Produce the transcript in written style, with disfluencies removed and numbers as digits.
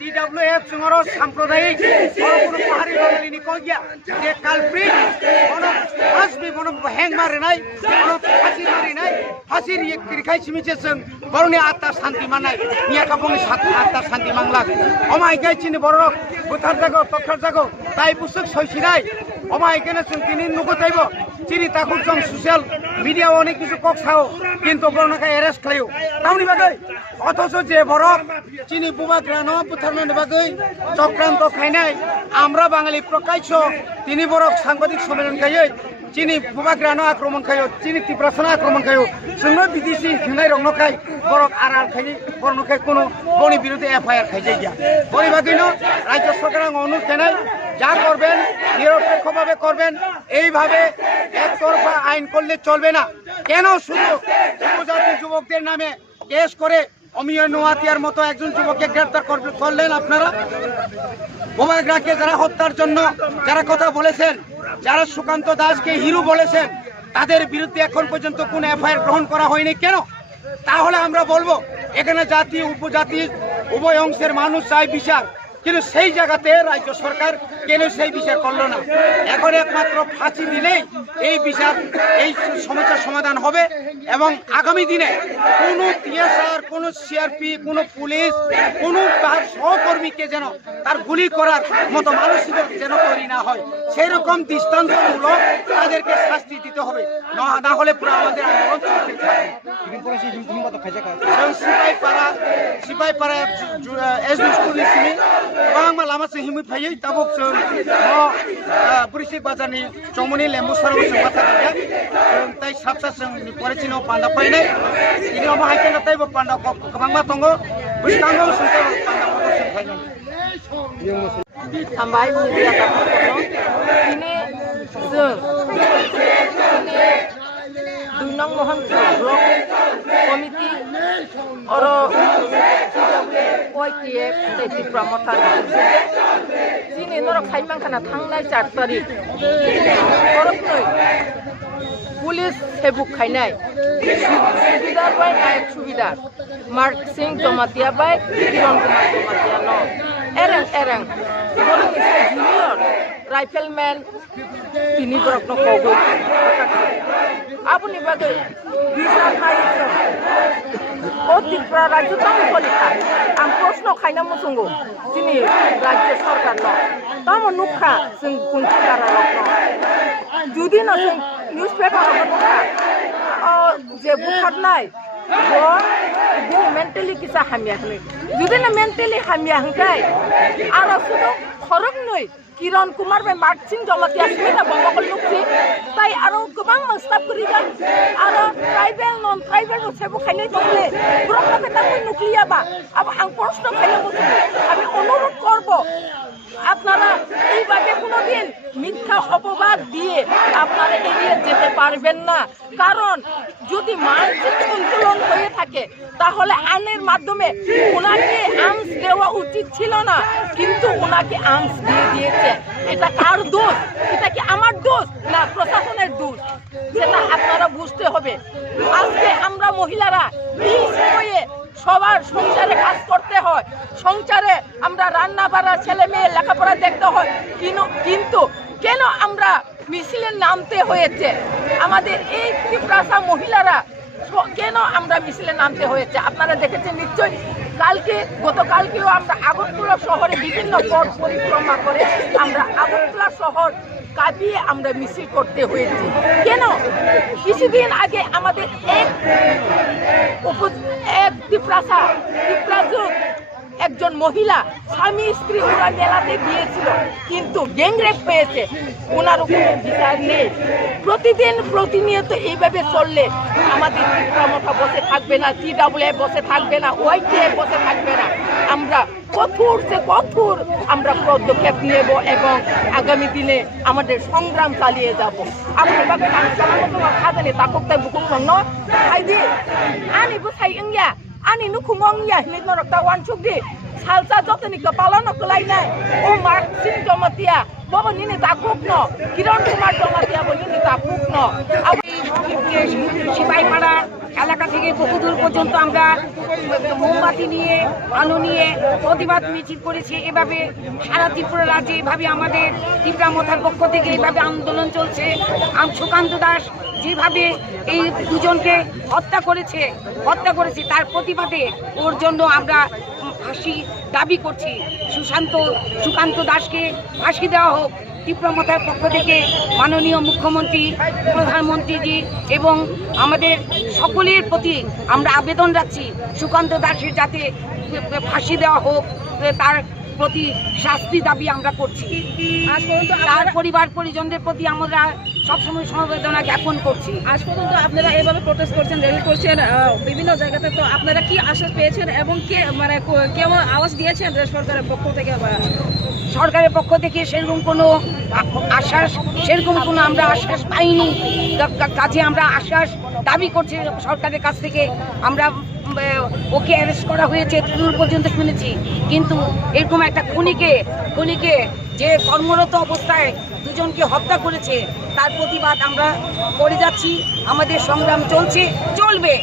TWF Sungaro Sampradayik Pahari Bangali Nikogia যে culprit আসবে মনে হ্যাং মারে নাই ফাঁসি মারি নাই ফাঁসির রিখাই সিমিছেছেন বরনি আত্মার শান্তি মানাই নিয়া কাপনি আত্মার শান্তি মাংলা অমাই গাইছিনি বড় বুথার জাগো তক্ষার জাগো তাই বুসুক সইছিনাই অমাই কেনে जों তিনি নুগো তাইব চিনি তাকুর जों সোশ্যাল মিডিয়া অনেক কিছু কক খাও কিন্তু বড়নাকে অ্যারেস্ট খাইও তাউনি বাগৈ অথচ যে বড় চিনি বুবাগ্রানো বুথারনানি বাগৈ চক্রান্ত খাইনাই আমরা বাঙালি প্রকাশ্য তিনি বড় সাংবাদিক সম্মেলন খাইयै চিনি বুবাগ্রানো আক্রমণ খাইও চিনি তীব্রাসনা আক্রমণ খাইও जोंनो বিদেশি হিংনাই রংনখাই বড় আড়াল খাই বড়নখাই কোনো বনি বিরুদ্ধে এফআইআর খাইজাই গিয়া বড়ি বাগৈনো রাজ্য সরকার অনুরোধ জানাই যা করবেন নিরপেক্ষভাবে করবেন এইভাবে একতরফা আইন করলে চলবে না কেন শুধু উপজাতি যুবকদের নামে কেস করে অমিয় নোয়াতিয়ার মতো একজন যুবককে গ্রেফতার করলেন আপনারা বোমাগ্রাকে যারা হত্যার জন্য যারা কথা বলেছেন যারা সুকান্ত দাসকে হিরো বলেছেন তাদের বিরুদ্ধে এখন পর্যন্ত কোনো এফআইআর গ্রহণ করা হয়নি কেন তাহলে আমরা বলবো এখানে জাতি উপজাতি উভয় অংশের মানুষ চায় বিচার কিন্তু সেই জায়গাতে রাজ্য সরকার কেন সেই বিচার করলো না এখন একমাত্র ফাঁসি দিলেই এই বিচার এই সমস্যার সমাধান হবে এবং আগামী দিনে কোনো টিএসআর কোনো সিআরপি কোনো পুলিশ কোনো তার সহকর্মীকে যেন তার গুলি করার মতো মানসিকতা যেন তৈরি না হয় সেই রকম দৃষ্টান্তমূলক তাদেরকে শাস্তি দিতে হবে না হলে পুরো আমাদের আন্দোলন চলতে থাকবে সিপাইপাড়া এসডি স্কুলनि सिमी गोबां लामाजों हिमै फायै ताबुक जों बुरिसि बाजारनि चौमनि लेम्बु साराव जों बाथा गैया जों ताइ साबसा जों फरायसिनाव पान्दा फायनाय बिनि उनाव हायकेन ताइबो पान्दा गोबां मा दङ बुस्तांगौ जों पान्दा जों फायनाय थांबाय मिडिया ताफोरखौ दिनै जों 2 नং महनपुर ब्लक कमिटि आरो OITF त्रिपुरा मथा दिनै नरक खायमांखाना थांनाय 4 तारिख करपनै पुलिस सेबुक खायनाय सुबिदार बाय नायक सुबिदार मार्क सिंह जमातिया बाय किरण कुमार जमातिया न एरं जूनियर राइफलमैन তিনি বরকনো কগৈ আপনি বাগৈ বিচার নাইছো ও ত্রিপুরা রাজ্য তামলিকা আম প্রশ্ন খাইনা মুসুঙ্গো তিনি রাজ্য সরকার ন তাম নুখা जों কুনকারা লক্ষ্য যদি না जों নিউজ পেপার নুখা যে বুখারনাই ও মেন্টালি কিসা হামিয়া হলে যদি না মেন্টালি হামিয়া হংকাই আর শুধু খরক নই কিরণ কুমার বাই মার্ক সিং জমাতিয়া সুবিধা বঙ্গল নুকছি তাই আরো গোবাং মাস্টার করিগান আরো ট্রাইবেল নন ট্রাইবেল সেবু খাইলে তলে ব্রহ্মকে তাকে নুকলিয়াবা আবার আং প্রশ্ন খাইলে মুসি আমি অনুরোধ করব আপনারা এইভাবে কোনোদিন মিথ্যা অপবাদ দিয়ে আপনারা এড়িয়ে যেতে পারবেন না কারণ যদি মানসিক সন্তুলন হয়ে থাকে তাহলে আইনের মাধ্যমে ওনাকে আর্মস দেওয়া উচিত ছিল না কিন্তু ওনাকে আর্মস দিয়ে দিয়েছে এটা কার দোষ এটা কি আমার দোষ না প্রশাসনের দোষ সেটা আপনারা বুঝতে হবে আজকে আমরা মহিলারা এই সময়ে সবার সংসারে কাজ করতে হয় সংসারে আমরা রান্না বাড়া ছেলে মেয়ে লেখাপড়া দেখতে হয় কিন্তু কেন আমরা মিছিলে নামতে হয়েছে আমাদের এই ত্রিপুরা মহিলারা কেন আমরা মিছিলে নামতে হয়েছে আপনারা দেখেছেন নিশ্চয়ই গতকালকেও আমরা আগরতলা শহরে বিভিন্ন পথ পরিক্রমা করে আমরা আগরতলা শহর কাঁপিয়ে আমরা মিছিল করতে হয়েছে কেন কিছুদিন আগে আমাদের এক ত্রিপুরা একজন মহিলা স্বামী স্ত্রী ওরা মেলাতে গিয়েছিল, কিন্তু গ্যাংরেপ পেয়েছে, ওনার উপরে বিচার নেই। প্রতিনিয়ত এইভাবে চললে আমাদের ত্রিপুরা বসে থাকবে না, TAA বসে থাকবে না, YTA বসে থাকবে না। আমরা কঠোর আমরা পদক্ষেপ নেব এবং আগামী দিনে আমাদের সংগ্রাম চালিয়ে যাব। আমরা খাজানি তাকতে বুকুক ন হাইদি আনি বুসাই ইংয়া ani nukumong ya hilit norok tawan chukdi salsa jotni kepala no kelainai o mak sin jomatia bobo nini takuk no kiron kumar jomatia bo nini takuk no Sipahipara এলাকা থেকে বহুদূর পর্যন্ত আমরা মোমবাতি নিয়ে আলো নিয়ে প্রতিবাদ মিছিল করেছি। এভাবে সারা ত্রিপুরা রাজ্যে এভাবে আমাদের ত্রিপুরা মথার পক্ষ থেকে এইভাবে আন্দোলন চলছে। সুকান্ত দাস যেভাবে এই দুজনকে হত্যা করেছে তার প্রতিবাদে ওর জন্য আমরা ফাঁসি দাবি করছি। সুকান্ত দাসকে ফাঁসি দেওয়া হোক। ত্রিপুরা মথার পক্ষ থেকে মাননীয় মুখ্যমন্ত্রী, প্রধানমন্ত্রীজি এবং আমাদের সকলের প্রতি আমরা আবেদন রাখছি সুকান্ত দাসের যাতে ফাঁসি দেওয়া হোক, তার প্রতি শাস্তি দাবি আমরা করছি। তার পরিবার পরিজনদের প্রতি আমরা সবসময় সমবেদনা জ্ঞাপন করছি। আজ পর্যন্ত আপনারা এভাবে প্রোটেস্ট করছেন, র্যালি করছেন বিভিন্ন জায়গাতে, তো আপনারা কি আশ্বাস পেয়েছেন এবং কেমন আওয়াজ দিয়েছেন সরকারের পক্ষ থেকে? সরকারের পক্ষ থেকে সেরকম কোনো আমরা আশ্বাস পাইনি। কাজে আমরা আশ্বাস দাবি করছি সরকারের কাছ থেকে। আমরা ওকে অ্যারেস্ট করা হয়েছে দূর পর্যন্ত শুনেছি, কিন্তু এরকম একটা খুনিকে যে কর্মরত অবস্থায় দুজনকে হত্যা করেছে তার প্রতিবাদ আমরা করে যাচ্ছি। আমাদের সংগ্রাম চলবে।